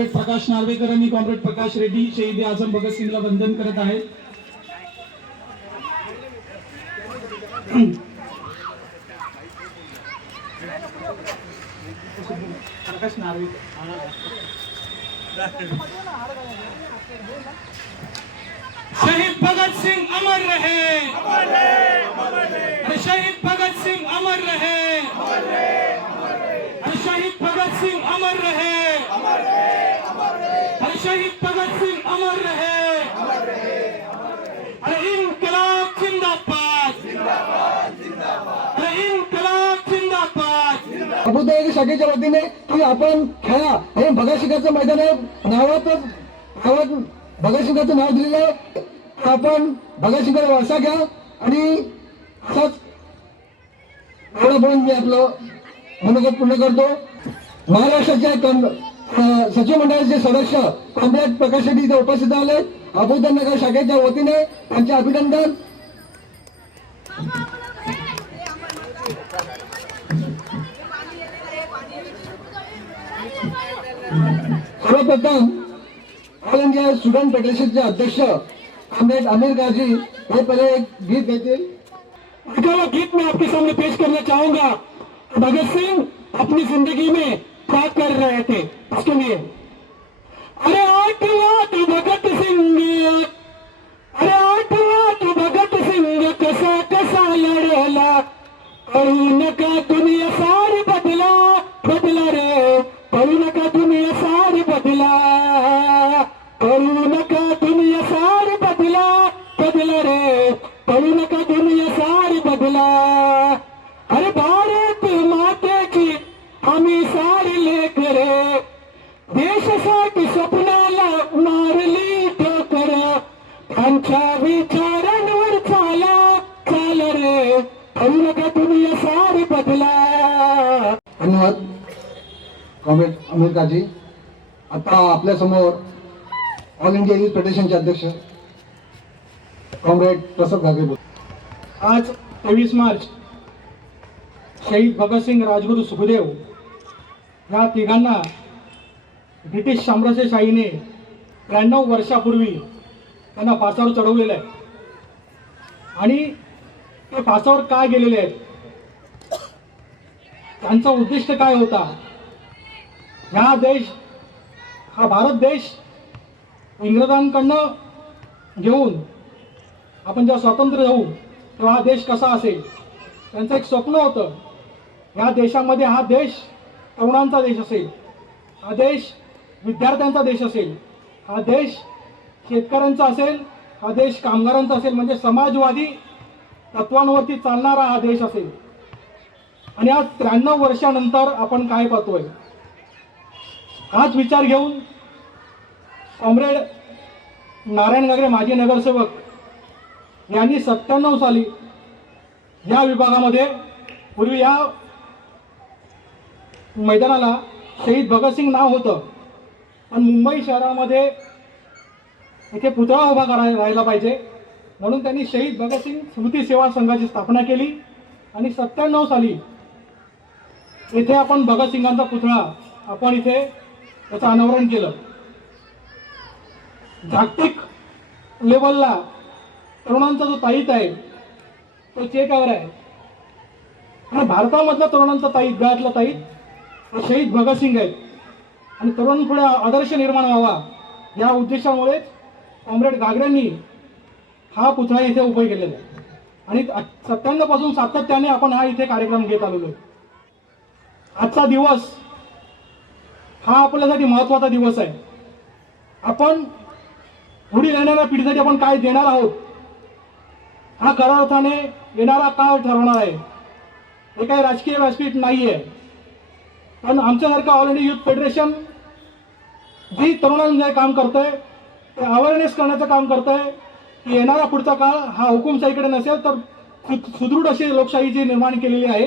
Comrade प्रकाश नार्वेकर आणि comrade प्रकाश रेड्डी शहीद आझम भगतसिंगला वंदन करत आहेत. प्रकाश नार्वेकर. शहीद भगत सिंह अमर रहे, अरे शहीद भगत सिंह अमर रहे, अरे शहीद भगत सिंह अमर रहे, अरे शहीद भगत सिंह अमर रहे, अरे इनकलाब जिंदाबाद, अरे इनकलाब जिंदाबाद. अबुदाबी शाखेच्या वतीने की आपण खेळा हे भगतसिंगाचं मैदान आहे. नावात भगतसिंगाचं नाव दिलेलं आहे. आपण भगतसिंगाचा वारसा घ्या आणि असाच एवढं बोलून मी आपलं मनोगत पूर्ण करतो. महाराष्ट्राच्या सचिव मंडळाचे सदस्य कॉम्रेड प्रकाश रेड्डी इथे उपस्थित आले. अबुदानगर शाखेच्या वतीने त्यांचे अभिनंदन. सर्वप्रथम ऑल इंडिया स्टूडेंट फेडरेशनचे अध्यक्ष कॉम्रेड अमीर गाजी ये पहले एक गीत गाते. गीत मैं आपके सामने पेश करना चाहूंगा. भगत सिंह अपनी जिंदगी में क्या कर रहे थे उसके लिए. अरे आठवा तू भगत सिंह, अरे आठवा तू भगत सिंह कसा कसा लढला. पळू नका दुनिया सारी बदला, बदला रे पळू नका दुनिया सारी बदला, पळू नका दुनिया सारी बदला, बदला रे पळू नका दुनिया सारी बदला. अरे भारत मातेची आम्ही सारी लेकरे, देशासाठी स्वप्नाला मारली ठोकर, त्यांच्या विचारांवर चाला, चाल रे पळू नका दुनिया सारी बदला. धन्यवाद कॉम्रेड अमीर गाजी. आता आपल्या समोर ऑल इंडिया युथ फेडरेशनचे अध्यक्ष कॉम्रेड प्रसाद घागरे बोल. आज 23 मार्च शहीद भगतसिंग, राजगुरू सुखदेव या तिघांना ब्रिटिश साम्राज्यशाहीने 93 वर्षापूर्वी त्यांना फासावर चढवलेलं आहे. आणि ते फासावर काय गेलेले आहेत, त्यांचा उद्दिष्ट काय होता. हा देश, हा भारत देश इंग्रजांकडनं घेऊन आपण जेव्हा स्वातंत्र्य होऊ तेव्हा हा देश कसा असेल, त्यांचं एक स्वप्न होतं. ह्या देशामध्ये हा देश तरुणांचा देश असेल, हा देश विद्यार्थ्यांचा देश असेल, हा देश शेतकऱ्यांचा असेल, हा देश कामगारांचा असेल, म्हणजे समाजवादी तत्वांवरती चालणारा हा देश असेल. आणि आज 93 वर्षानंतर आपण काय पाहतोय, हाच विचार घेऊन कॉम्रेड नारायण घागरे माजी नगरसेवक यांनी 97 साली या विभागामध्ये, पूर्वी या मैदानाला शहीद भगतसिंग नाव होतं, पण मुंबई शहरामध्ये इथे पुतळा उभा राहिला पाहिजे म्हणून त्यांनी शहीद भगतसिंग स्मृती सेवा संघाची स्थापना केली. आणि 97 साली इथे आपण भगतसिंगांचा पुतळा आपण इथे त्याचं अनावरण केलं. जागतिक लेवलला तरुणांचा जो ताईत आहे तो चेकावर आहे. आणि भारतामधल्या तरुणांचा ताईत, गळ्यातला ताईत शहीद भगतसिंग आहेत. आणि तरुणांपुढे आदर्श निर्माण व्हावा या उद्देशामुळेच कॉम्रेड घागरेंनी हा पुतळा इथे उभा केलेला आहे. आणि 97 पासून सातत्याने आपण हा इथे कार्यक्रम घेत आलेलो आहे. आजचा दिवस हा आपल्यासाठी महत्त्वाचा दिवस आहे. आपण पुढील येणाऱ्या पिढीसाठी आपण काय देणार आहोत हा खऱ्या अर्थाने येणारा काळ ठरवणार आहे. हे काही राजकीय व्यासपीठ नाही आहे, पण आमच्यासारखं ऑल इंडिया युथ फेडरेशन जी तरुणांचे काम करतंय ते अवेअरनेस करण्याचं काम करतंय की येणारा पुढचा काळ हा हुकुमशाहीकडे नसेल तर सुदृढ अशी लोकशाहीची निर्माण केलेली आहे.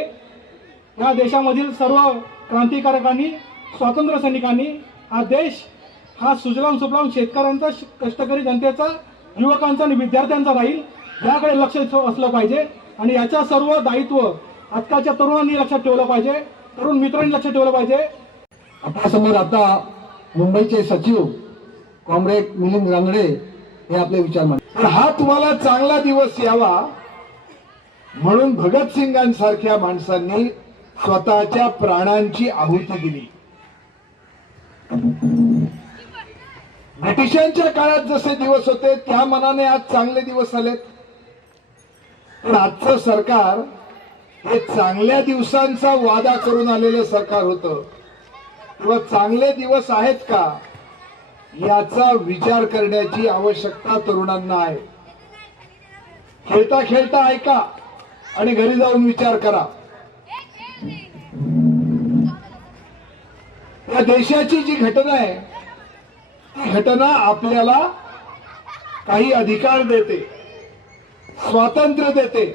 या देशामधील सर्व क्रांतिकारकांनी, स्वातंत्र्य सैनिकांनी हा देश हा सुजलाम सुफलाम शेतकऱ्यांचा, कष्टकरी जनतेचा, युवकांचा आणि विद्यार्थ्यांचा राहील याकडे लक्ष असलं पाहिजे. आणि याचं सर्व दायित्व आजकालच्या तरुणांनी लक्षात ठेवलं पाहिजे, तरुण मित्रांनी लक्षात ठेवलं पाहिजे. आपल्यासमोर आता मुंबईचे सचिव कॉम्रेड मिलिंद रानडे हे आपले विचार मांडले. पण हा तुम्हाला चांगला दिवस यावा म्हणून भगतसिंगांसारख्या माणसांनी स्वतःच्या प्राणांची आहुती दिली. ब्रिटिशांच्या काळात जसे दिवस होते त्या मनाने आज चांगले दिवस आलेत. पण आजचं सरकार हे चांगल्या दिवसांचा वादा करून आलेलं सरकार होतं. किंवा चांगले दिवस आहेत का याचा विचार करण्याची आवश्यकता तरुणांना आहे. खेळता खेळता ऐका आणि घरी जाऊन विचार करा. या देशाची जी घटना आहे ती घटना आपल्याला काही अधिकार देते, स्वातंत्र्य देते.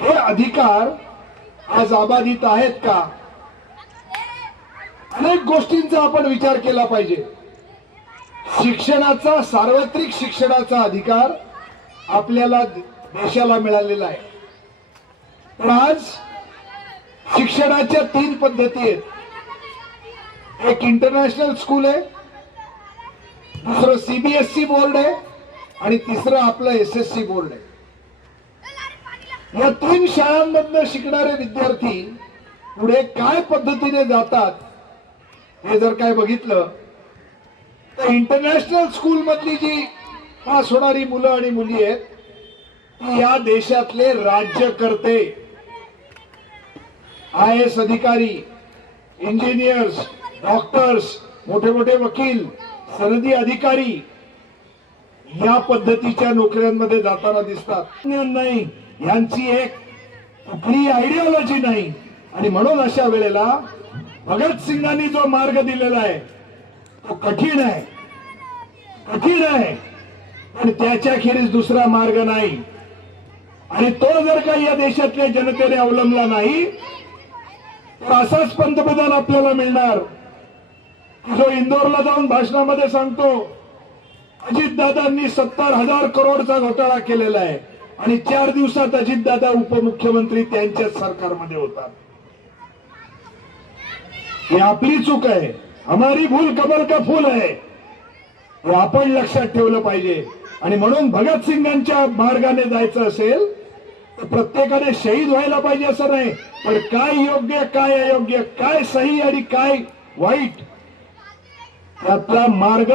हे अधिकार आज अबाधित आहेत का? अनेक गोष्टींचा आपण विचार केला पाहिजे. शिक्षणाचा, सार्वत्रिक शिक्षणाचा अधिकार आपल्याला देशाला मिळालेला आहे. पण आज शिक्षणाच्या 3 पद्धती आहेत. एक इंटरनॅशनल स्कूल आहे, दुसरं सीबीएसई बोर्ड आहे आणि तिसरं आपलं एसएससी बोर्ड आहे. या 3 शाळांमधनं शिकणारे विद्यार्थी पुढे काय पद्धतीने जातात हे जर काय बघितलं तर इंटरनॅशनल स्कूल मधली जी पास होणारी मुलं आणि मुली आहेत ती या देशातले राज्यकर्ते, IAS अधिकारी, इंजिनियर्स, डॉक्टर्स, मोठे मोठे वकील, सनदी अधिकारी या पद्धतीच्या नोकऱ्यांमध्ये जाताना दिसतात. नाही, यांची एक कुठली आयडिओलॉजी नाही. आणि म्हणून अशा वेळेला भगतसिंगांनी जो मार्ग दिलेला आहे तो कठीण आहे, कठीण आहे, पण त्याच्याखेरीज दुसरा मार्ग नाही. आणि तो जर काही या देशातल्या जनतेने अवलंबला नाही तर असाच पंतप्रधान आपल्याला मिळणार जो इंदोरला जाऊन भाषणामध्ये सांगतो अजितदादांनी 70,000 करोडचा घोटाळा केलेला आहे आणि 4 दिवसात अजितदादा उपमुख्यमंत्री त्यांच्याच सरकारमध्ये होतात. ही आपली चूक आहे. हमारी भूल कमल का फूल आहे हे आपण लक्षात ठेवलं पाहिजे. आणि म्हणून भगतसिंगांच्या मार्गाने जायचं असेल तर प्रत्येकाने शहीद व्हायला पाहिजे असं नाही, पण काय योग्य काय अयोग्य, काय सही आणि काय वाईट, त्यातला मार्ग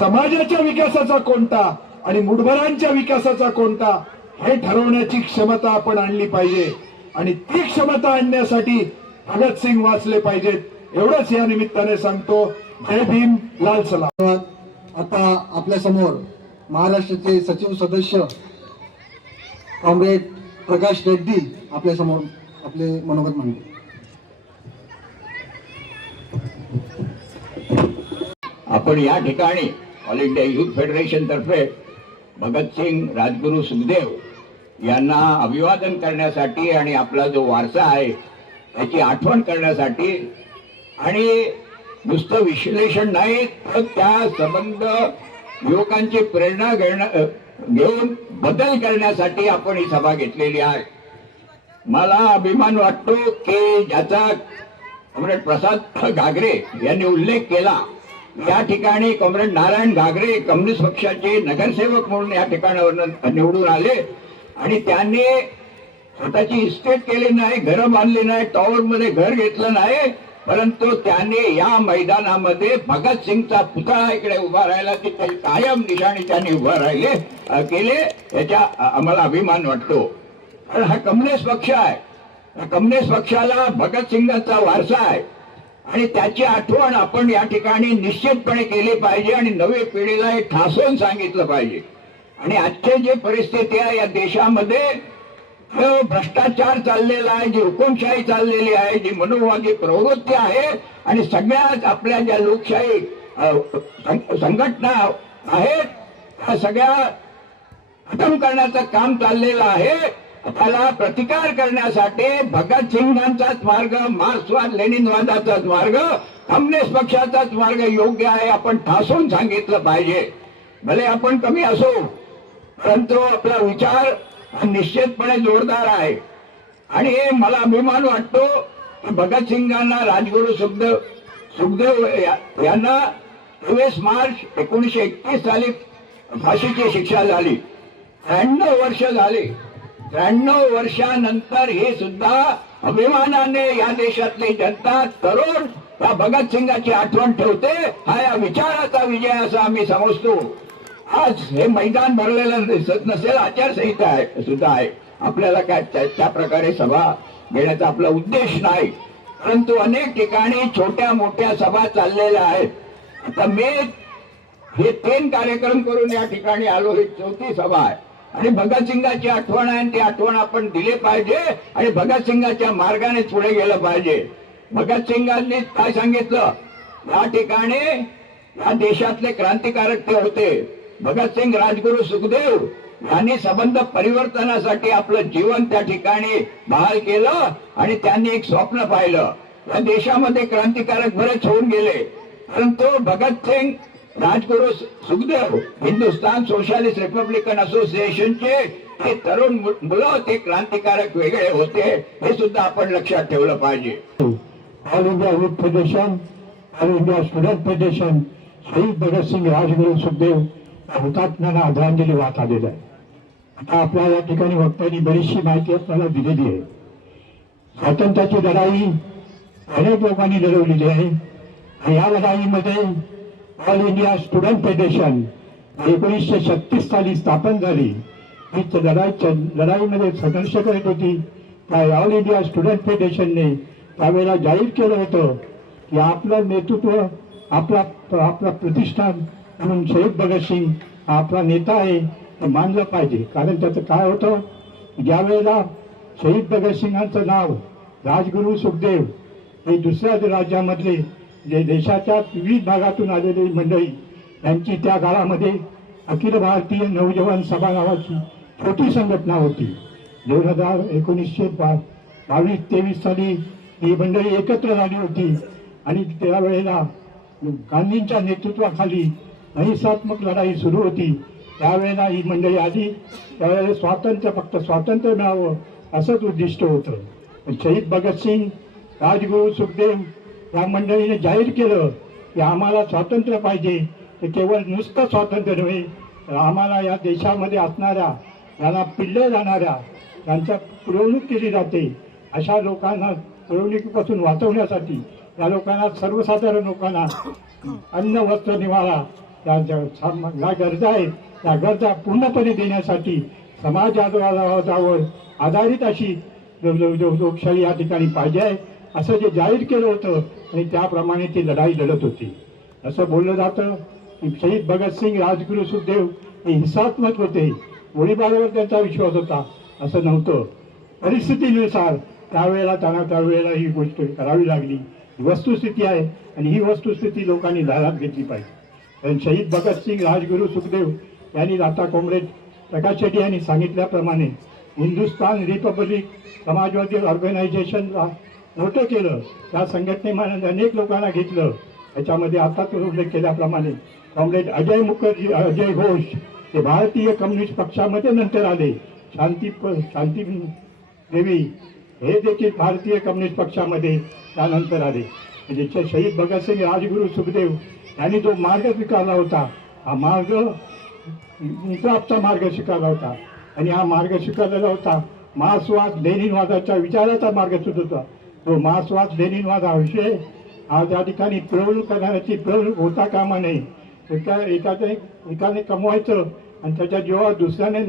समाजाच्या विकासाचा कोणता आणि मुठभरांच्या विकासाचा कोणता हे ठरवण्याची क्षमता आपण आणली पाहिजे. आणि ती क्षमता आणण्यासाठी भगतसिंग वाचले पाहिजेत एवढंच या निमित्ताने सांगतो. जय भीम, लाल सलाम. धन्यवाद. आता आपल्या समोर महाराष्ट्राचे सचिव सदस्य कॉम्रेड प्रकाश रेड्डी आपल्या समोर आपले मनोगत मांडले. आपण या ठिकाणी ऑल इंडिया युथ फेडरेशन तर्फे भगतसिंग, राजगुरू, सुखदेव यांना अभिवादन करण्यासाठी आणि आपला जो वारसा आहे त्याची आठवण करण्यासाठी आणि नुसतं विश्लेषण नाही तर त्या संबंध युवकांची प्रेरणा घेऊन बदल करण्यासाठी आपण ही सभा घेतलेली आहे. मला अभिमान वाटतो की ज्याचा कॉम्रेड प्रसाद घागरे यांनी उल्लेख केला, या ठिकाणी कॉम्रेड नारायण घागरे कम्युनिस्ट पक्षाचे नगरसेवक म्हणून या ठिकाणावर निवडून आले आणि त्यांनी स्वतःची इस्टेट केली नाही, घरं बांधली नाही, टॉवर मध्ये घर घेतलं नाही, परंतु त्यांनी या मैदानामध्ये भगतसिंगचा पुतळा इकडे उभा राहिला की त्याची कायम निशाणी त्यांनी उभा राहिले केले. याचा आम्हाला अभिमान वाटतो. कारण हा कम्युनिस्ट पक्ष आहे, कम्युनिस्ट पक्षाला भगतसिंगांचा वारसा आहे आणि त्याची आठवण आपण या ठिकाणी निश्चितपणे केली पाहिजे आणि नवी पिढीला हे ठासून सांगितलं पाहिजे. आणि आजची जी परिस्थिती आहे या देशामध्ये जो भ्रष्टाचार चाललेला आहे, जी हुकुमशाही चाललेली आहे, जी मनोवादी प्रवृत्ती आहे आणि सगळ्याच आपल्या ज्या लोकशाही संघटना आहेत त्या सगळ्या खतम करण्याचं काम चाललेलं आहे. त्याला प्रतिकार करण्यासाठी भगतसिंगांचाच मार्ग, मार्क्सवाद लेनिनवादाचाच मार्ग, कम्युनिस्ट पक्षाचाच मार्ग योग्य आहे आपण ठासून सांगितलं पाहिजे. भले आपण कमी असो परंतु आपला विचार निश्चितपणे जोरदार आहे. आणि मला अभिमान वाटतो की भगतसिंगांना, राजगुरू सुखदेव यांना 23 मार्च 1931 साली फाशीची शिक्षा झाली. 93 वर्ष झाली. 93 वर्षानंतर हे सुद्धा अभिमानाने या देशातली जनता तरुण या भगतसिंगाची आठवण ठेवते. हा या विचाराचा विजय असा आम्ही समजतो. आज हे मैदान भरलेलं दिसत नसेल, आचारसंहिता आहे सुद्धा आहे. आपल्याला काय त्या प्रकारे सभा घेण्याचा आपला उद्देश नाही, परंतु अनेक ठिकाणी छोट्या मोठ्या सभा चाललेल्या आहेत. आता मी हे 3 कार्यक्रम करून या ठिकाणी आलो. ही 4थी सभा आहे आणि भगतसिंगाची आठवण आहे. ती आठवण आपण दिली पाहिजे आणि भगतसिंगाच्या मार्गाने पुढे गेलं पाहिजे. भगतसिंगांनी काय सांगितलं, या ठिकाणी या देशातले क्रांतिकारक ते होते. भगतसिंग, राजगुरू, सुखदेव यांनी संबंध परिवर्तनासाठी आपलं जीवन त्या ठिकाणी बहाल केलं आणि त्यांनी एक स्वप्न पाहिलं. या देशामध्ये क्रांतिकारक बरेच होऊन गेले, परंतु भगतसिंग, राजगुरू, सुखदेव हिंदुस्तान सोशलिस्ट रिपब्लिकन असोसिएशनचे हे तरुण मुलं ते क्रांतिकारक वेगळे होते. हे सुद्धा आपण लक्षात ठेवलं पाहिजे. All India youth federation, all India student federation शहीद भगतसिंग, राजगुरू, सुखदेव हुतात्म्यांना आदरांजली वाहत आलेला आहे. आता आपल्या या ठिकाणी वक्त्यांनी बरीचशी माहिती आपल्याला दिलेली आहे. स्वातंत्र्याची लढाई अनेक लोकांनी लढवलेली आहे आणि या लढाईमध्ये ऑल इंडिया स्टुडंट फेडरेशन 1936 साली स्थापन झाली. ही लढाईमध्ये संघर्ष करत होती. त्या ऑल इंडिया स्टुडंट फेडरेशनने त्यावेळेला जाहीर केलं होतं की आपलं नेतृत्व, आपला प्रतिष्ठान म्हणून शहीद भगतसिंग हा आपला नेता आहे हे मानलं पाहिजे. कारण त्याचं काय होतं, ज्यावेळेला शहीद भगतसिंगांचं नाव राजगुरू, सुखदेव हे दुसऱ्या राज्यामधले जे देशाच्या विविध भागातून आलेली मंडळी यांची त्या काळामध्ये अखिल भारतीय नवजवान सभा नावाची छोटी संघटना होती. 1922-23 साली ही मंडळी एकत्र झाली होती आणि त्यावेळेला गांधींच्या नेतृत्वाखाली अहिंसात्मक लढाई सुरू होती. त्यावेळेला ही मंडळी आली. त्यावेळेला फक्त स्वातंत्र्य मिळावं असंच उद्दिष्ट होतं. पण शहीद भगतसिंग, राजगुरू, सुखदेव या मंडळीने जाहीर केलं की आम्हाला स्वातंत्र्य पाहिजे. ते केवळ नुसतं स्वातंत्र्य नव्हे, तर आम्हाला या देशामध्ये असणाऱ्या, यांना पिल्ले जाणाऱ्या, त्यांच्या पुरवणूक केली जाते अशा लोकांना पुरवणुकीपासून वाचवण्यासाठी, या लोकांना, सर्वसाधारण लोकांना अन्न, वस्त्र, निवारा या गरजा आहेत, त्या गरजा पूर्णपणे देण्यासाठी समाजावर आधारित अशी लोकशाही या ठिकाणी पाहिजे आहे असं जे जाहीर केलं होतं आणि त्याप्रमाणे ती लढाई लढत होती. असं बोललं जातं की शहीद भगतसिंग, राजगुरू, सुखदेव हे हिंसात्मक होते, गोळीबारावर त्यांचा विश्वास होता असं नव्हतं. परिस्थितीनुसार त्यावेळेला ही गोष्ट करावी लागली. ही वस्तुस्थिती आहे आणि ही वस्तुस्थिती लोकांनी लक्षात घेतली पाहिजे. कारण शहीद भगतसिंग, राजगुरू, सुखदेव यांनी आता कॉम्रेड प्रकाश शेट्टी यांनी सांगितल्याप्रमाणे हिंदुस्तान रिपब्लिक समाजवादी ऑर्गनायझेशनला मोठं केलं. त्या संघटनेमध्ये अनेक लोकांना घेतलं. त्याच्यामध्ये आता तो उल्लेख केल्याप्रमाणे कॉम्रेड अजय घोष हे भारतीय कम्युनिस्ट पक्षामध्ये नंतर आले. शांती देवी हे देखील भारतीय कम्युनिस्ट पक्षामध्ये त्यानंतर आले. म्हणजे शहीद भगतसिंग, राजगुरू, सुखदेव यांनी जो मार्ग स्वीकारला होता, हा मार्ग इन्कलाबचा मार्ग स्वीकारला होता आणि हा मार्ग स्वीकारलेला होता मार्क्सवाद लेनिनवादाच्या विचाराचा मार्ग सुद्धा होता. तो मार्क्सवाद लेनिनवाद हा विषय हा त्या ठिकाणी पिळवणूक करण्याची पिळवणूक होता कामा नये. एकाने कमवायचं आणि त्याच्या जीवावर दुसऱ्याने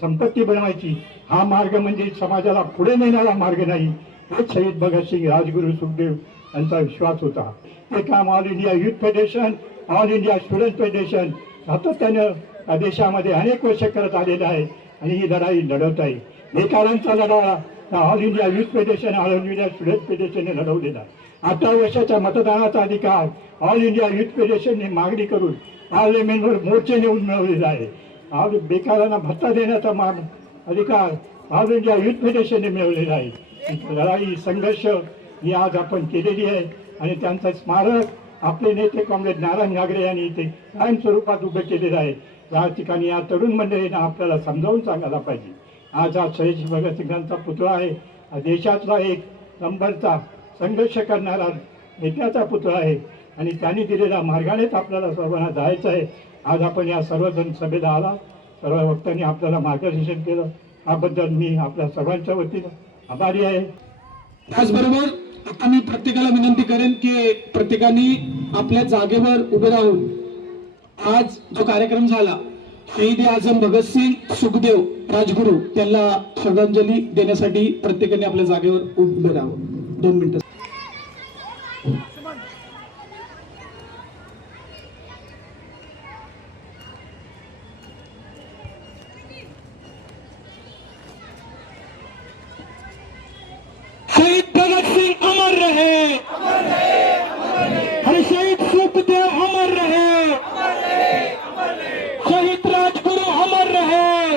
संपत्ती बनवायची, हा मार्ग म्हणजे समाजाला पुढे नेणारा मार्ग नाही. हेच शहीद भगतसिंग, राजगुरू, सुखदेव यांचा विश्वास होता. ते काम all India youth federation, all India student federation सातत्यानं या देशामध्ये अनेक वर्ष करत आलेलं आहे आणि ही लढाई लढवत आहे. बेकारांचा लढा all India youth federation, all India student फेडरेशनने लढवलेला आहे. 18 वर्षाच्या मतदानाचा अधिकार ऑल इंडिया यूथ फेडरेशनने मागणी करून पार्लमेंटवर मोर्चे नेऊन मिळवलेला आहे. बेकारांना भत्ता देण्याचा अधिकार ऑल इंडिया यूथ फेडरेशनने मिळवलेला आहे. लढाई, संघर्ष ही आज आपण केलेली आहे आणि त्यांचं स्मारक आपले नेते कॉम्रेड नारायण नागरे यांनी इथे कायम स्वरूपात उभं केलेलं आहे. या ठिकाणी या तरुण मंडळींना आपल्याला समजावून सांगायला पाहिजे. आज हा शहीद भगतसिंगांचा पुतळा आहे. हा देशातला एक नंबरचा संघर्ष करणारा नेत्याचा पुतळा आहे आणि त्यांनी दिलेल्या मार्गानेच आपल्याला सर्वांना जायचं आहे. आज आपण या सर्वजण सभेला आला, सर्व वक्त्यांनी आपल्याला मार्गदर्शन केलं, त्याबद्दल मी आपल्या सर्वांच्या वतीनं आभारी आहे. त्याचबरोबर आता मी प्रत्येकाला विनंती करेन की प्रत्येकाने आपल्या जागेवर उभे राहून आज जो कार्यक्रम झाला शहीद आझम भगतसिंग सुखदेव राजगुरू त्यांना श्रद्धांजली देण्यासाठी प्रत्येकाने आपल्या जागेवर उभे राहावं. 2 मिनिटं. शहीद भगत सिंह अमर रहे, अरे शहीद सुखदेव अमर रहे, शहीद राजगुरु अमर रहे,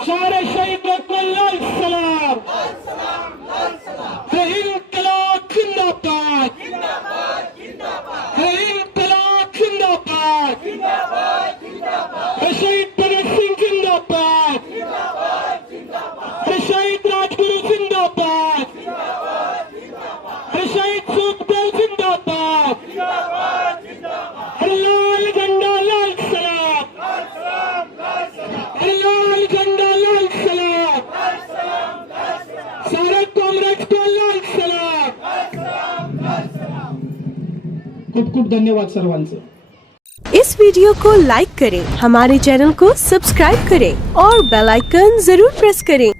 सारे शहीदों को लाल सलाम, इनकलाब जिंदाबाद, इनकलाब जिंदाबाद, शहीद भगत सिंह जिंदाबाद, शहीद राजगुरु जिंदाबाद, शहीद सुखदेव जिंदाबाद, लाल झंडा लाल सलाम, लाल झंडा लाल सलाम, सारे कांग्रेस को लाल सलाम. खूप खूप धन्यवाद सर्वांचं. इस वीडियो को लाइक करें, हमारे चैनल को सब्सक्राइब करें और बेल आइकन जरूर प्रेस करें.